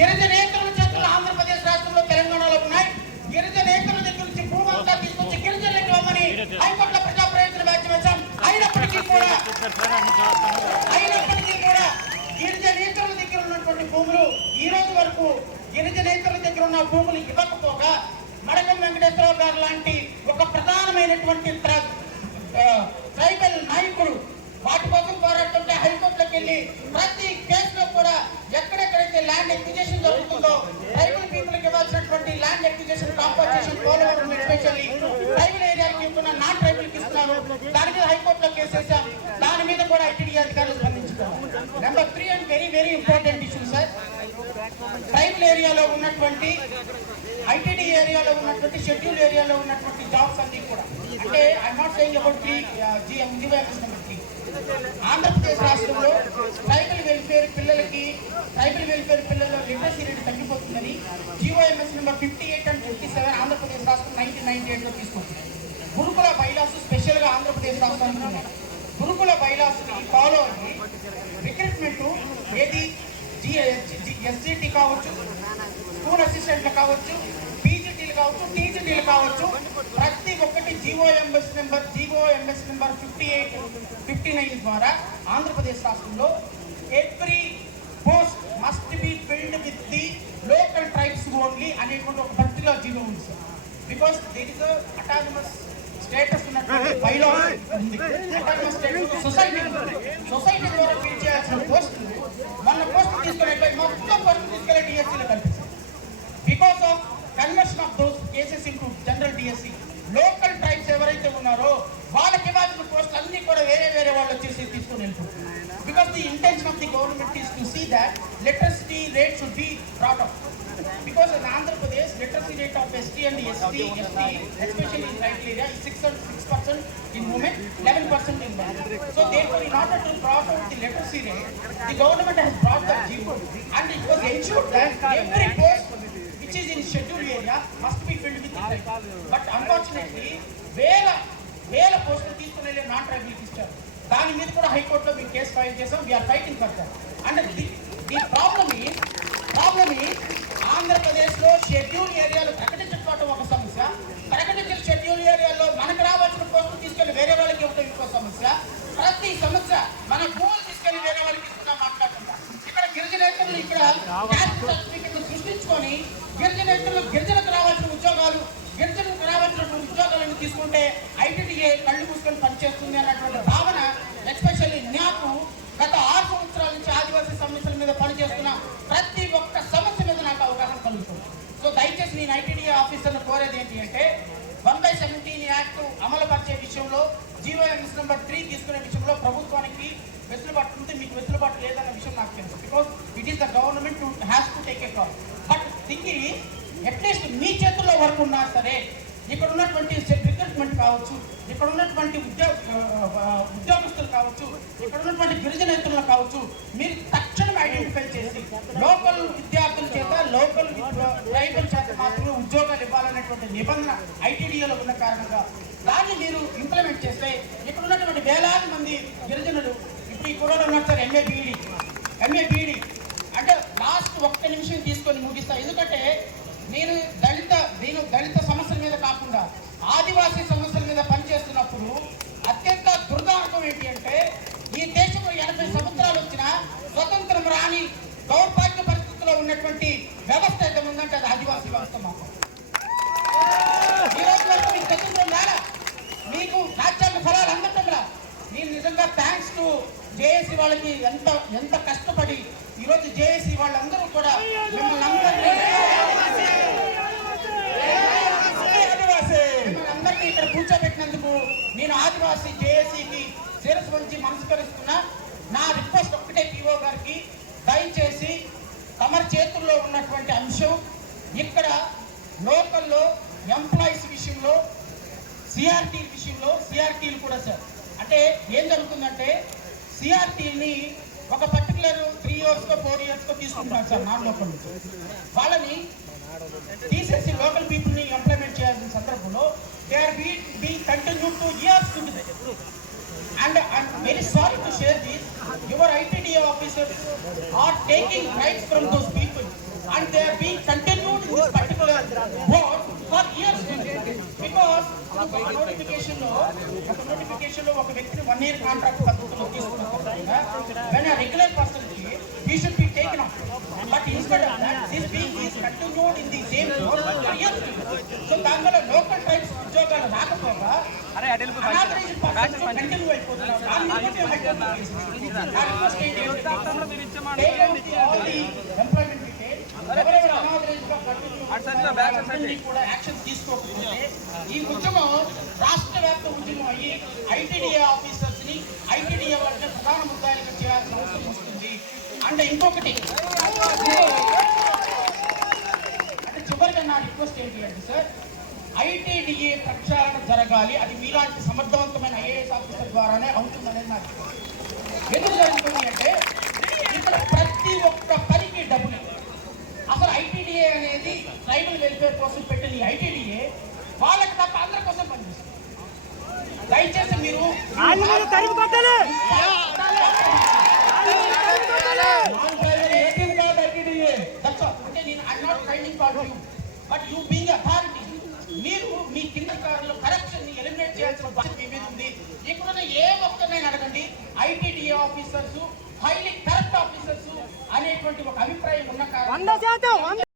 గిరిజనేతల చేతులు ఆంధ్రప్రదేశ్ రాష్ట్రంలో తెలంగాణలో ఉన్నాయి. గిరిజనేతల దగ్గర నుంచి భూమంతా తీసుకొచ్చి గిరిజనులకు ఇవ్వమని హైకోర్టులో ప్రజా ప్రయోజన వ్యాజ్యం వేశాం. అయినప్పటికీ కూడా గిరిజనేతల దగ్గర ఉన్నటువంటి భూములు ఈ రోజు వరకు గిరిజనేతల దగ్గర ఉన్న భూములు ఇవ్వకపోగా మడకం వెంకటేశ్వరరావు గారు లాంటి ఒక ప్రధానమైనటువంటి ట్రైబల్ నాయకుడు వాటి కోసం పోరాడుతుంటే హైకోర్టులోకి వెళ్ళి ప్రతి కేసులో కూడా ఎక్కడెక్కడైతే ల్యాండ్ ఎక్విజిషన్ జరుగుతుందో ట్రైబల్ పీపుల్కి ఇవ్వాల్సినటువంటి land acquisition compensation Polavaram especially tribal ఏరియాకి ఇవ్వకుండా నాన్ ట్రైబల్కి ఇస్తున్నారు. దాని మీద హైకోర్టులో కేసు వేసాం. దాని మీద కూడా ఐటీడీ అధికారులు స్పందించుకోవాలి. Number 3 and very very important issue sir, tribal ఏరియాలో ఉన్నటువంటి ఐటీడీ ఏరియాలో ఉన్నటువంటి షెడ్యూల్ ఏరియాలో ఉన్నటువంటి జాబ్స్ అన్ని కూడా, అంటే I'm not saying about GOMS number 3. Andhra Pradesh రాష్ట్రంలో ట్రైబల్ వెల్ఫేర్ పిల్లల literacy rate తగ్గిపోతుందని GOMS number 58 and 57 Andhra Pradesh రాష్ట్రం 1998లో తీసుకుంటుంది. గురుకుల బైలాస్ స్పెషల్గా ఆంధ్రప్రదేశ్ రాష్ట్రానికి ఉన్నాయి. గురుకుల బైలాస్ని ఫాలో అయ్యి రిక్రూట్మెంట్ ఏది ఎస్జిటి కావచ్చు, స్కూల్ అసిస్టెంట్లు కావచ్చు, పీజీటీలు కావచ్చు, టీజీటీలు కావచ్చు, ప్రతి ఒక్కటి జీవోఎంఎస్ నెంబర్ 58, 59 ద్వారా ఆంధ్రప్రదేశ్ రాష్ట్రంలో every post must be filled with the local tribes only అనేటువంటి ఒక పర్టికులర్ జీవో ఉంది sir. Because that is autonomous status ఉన్నటువంటి బైలా ఉంది. అటానమస్ స్టేటస్ సొసైటీ ద్వారా ఫిల్ చేయాల్సిన పోస్టులు మన పోస్ట్ తీసుకునే మొత్తం పోస్ట్ తీసుకెళ్ళి డిఎస్సీలో కనిపిస్తుంది. Because of conversion of those cases into general DSC, local tribes ఎవరైతే ఉన్నారో వాళ్ళకి ఇవ్వాల్సిన పోస్టులు అన్ని కూడా వేరే వాళ్ళు వచ్చేసి తీసుకుని వెళ్ళిపోతున్నారు. Because the intention of the government is to see that literacy rate should be brought up. Because in Andhra Pradesh, literacy rate of ST and SC, especially in tribal area, is 6% in women, 11% in men. So therefore, in order to brought out the literacy rate, the government has brought the GEO, and it was ensured that every post which is in scheduled area must be filled with the tribe. But unfortunately, వేల పోస్టులు తీసుకునే non ట్రైబల్కి ఇచ్చారు. దాని మీద కూడా హైకోర్టులో మేము case file చేసాం. We are fighting for that. And the problem is ఆంధ్రప్రదేశ్లో షెడ్యూల్ ఏరియాలు ప్రకటించకపోవడం ఒక సమస్య, ప్రకటించిన షెడ్యూల్ ఏరియాలో మనకు రావాల్సిన పోస్టులు తీసుకెళ్లి వేరే వాళ్ళకి ఇవ్వడం ఇంకో సమస్య. ప్రతి సమస్య మన భూములు తీసుకెళ్లి వేరే వాళ్ళకి ఇస్తున్నా మాట్లాడుతుంటా. ఇక్కడ గిరిజనేతలు ఇక్కడ క్యాస్ట్ సర్టిఫికెట్ సృష్టించుకొని గిరిజనకు రావాల్సిన ఉద్యోగాలు, గిరిజనకు రావాల్సినటువంటి ఉద్యోగాలను తీసుకుంటే ఐటీడీఏ కళ్ళు మూసుకొని పనిచేస్తుంది అన్నటువంటి భావన ఎస్పెషల్లీ నాకు గత 6 సంవత్సరాల నుంచి ఆదివాసీ సమస్యల మీద పనిచేస్తున్న ప్రతి ఒక్క సమస్య మీద నాకు అవగాహన కలుగుతుంది. సో దయచేసి నేను ఐటీడీఏ ఆఫీసర్ను కోరేది ఏంటి అంటే 1/17 యాక్ట్ అమలు పరిచే విషయంలో, జీవోఎంఎస్ నెంబర్ 3 తీసుకునే విషయంలో ప్రభుత్వానికి వెసులుబాటు ఉంది. మీకు వెసులుబాటు లేదన్న విషయం నాకు తెలుసు. Because it is the government has to take a call. But thing at least మీ చేతుల్లో వర్క్ ఉన్నా సరే, ఇక్కడ ఉన్నటువంటి రిక్రూట్మెంట్ కావచ్చు, ఇక్కడ ఉన్నటువంటి ఉద్యోగస్తులు కావచ్చు, ఇక్కడ ఉన్నటువంటి గిరిజనేతలు కావచ్చు, మీరు తక్షణం ఐడెంటిఫై చేసి లోకల్ విద్యార్థుల చేత, లోకల్ ట్రైబల్ చేత మాత్రమే ఉద్యోగాలు ఇవ్వాలనేటువంటి నిబంధన ఐటీడీఏలో ఉన్న కారణంగా దాన్ని మీరు ఇంప్లిమెంట్ చేస్తే ఇక్కడ ఉన్నటువంటి వేలాది మంది గిరిజనులు, ఇప్పుడు ఈ కూడా ఉన్నారు సార్ ఎంఏ బీఈడి అంటే లాస్ట్ 1 నిమిషం తీసుకొని ముగిస్తా. ఎందుకంటే నేను దళిత సమస్యల మీద కాకుండా ఆదివాసీ సమస్యల మీద పనిచేస్తున్నప్పుడు అత్యంత దుర్దాంతం ఏంటి అంటే, ఈ దేశంలో 80 సంవత్సరాలు వచ్చినా స్వతంత్రం రాని దౌర్భాగ్య పరిస్థితుల్లో ఉన్నటువంటి వ్యవస్థ ఏదైందంటే అది ఆదివాసీ వ్యవస్థ. మాకు ఈ రోజు వరకు మీకు స్వతంత్రం రాలా, మీకు రాజ్యాంగ ఫలాలు అందటంలా. నేను నిజంగా థ్యాంక్స్ టు జేఏసీ వాళ్ళకి ఎంత కష్టపడి ఈరోజు జేఏసీ వాళ్ళందరూ కూడా మిమ్మల్ని అందరినీ ఇక్కడ కూర్చోబెట్టినందుకు నేను ఆదివాసీ జేఏసీకి శిరస్సు వంచి నమస్కరిస్తున్నా. నా రిక్వెస్ట్ ఒక్కటే పిఓ గారికి, దయచేసి తమరి చేతుల్లో ఉన్నటువంటి అంశం ఇక్కడ లోకల్లో ఎంప్లాయీస్ విషయంలో, సిఆర్టీలు కూడా సార్, అంటే ఏం జరుగుతుందంటే సిఆర్టీని ఒక పర్టికులర్ 3 ఇయర్స్కో 4 ఇయర్స్కో తీసుకుంటున్నారు సార్ నాన్ లోకల్. వాళ్ళని తీసేసి లోకల్ పీపుల్ని ఇంప్లిమెంట్ చేయాల్సిన సందర్భంలో they are being continued 2 years to be there. And I'm very sorry to share this, your ITDA officers are taking rights from those people notification లో ఒక వ్యక్తిని 1 year contract పద్ధతిలో తీసుకున్న regular person he should be taken off, but instead of that this being is continued in the same role for years. So దానివల్ల local tribes ఉద్యోగాలు రాకపోగా unauthorised persons continue అయిపోతున్నారు. దాన్ని బట్టి హైకోర్టు ఎంప్లాయ్మెంట్ ఎవరెవరు unauthorised గా continue కూడా action తీసుకోకపోతే ఈ ఉద్యమం రాష్ట్ర వ్యాప్త ఉద్యమం అయ్యి ఐటీడీఏ ఆఫీసర్స్ ని ఐటీడీఏ వాళ్ళని ప్రధాన ముద్దాయిలుగా చేయాల్సిన అవసరం వస్తుంది. అంటే ఇంకొకటి అంటే చివరిగా నా రిక్వెస్ట్ ఏంటి అంటే సార్, ఐటీడీఏ ప్రక్షాళన జరగాలి. అది మీలాంటి సమర్థవంతమైన ఐఏఎస్ ఆఫీసర్ ద్వారానే అవుతుందనేది నాకు ఎందుకు జరుగుతుంది అంటే ఇక్కడ ప్రతి ఒక్క పనికి డబ్బులు. అసలు ఐటీడీఏ అనేది ట్రైబల్ వెల్ఫేర్ కోసం పెట్టిన ఈ ఐటీడీఏ వాళ్ళకి తప్ప అందరి కోసం పనిచేస్తుంది. దయచేసి మీరు మీరు మీ కింద కార్లో కరప్షన్ ని ఎలిమినేట్ చేయాల్సిన బాధ్యత మీ మీద ఉంది. ఇక్కడున్న ఏ ఒక్కరినైనా అడగండి, ITDA officers highly corrupt officers అనేటువంటి ఒక అభిప్రాయం ఉన్న కారణం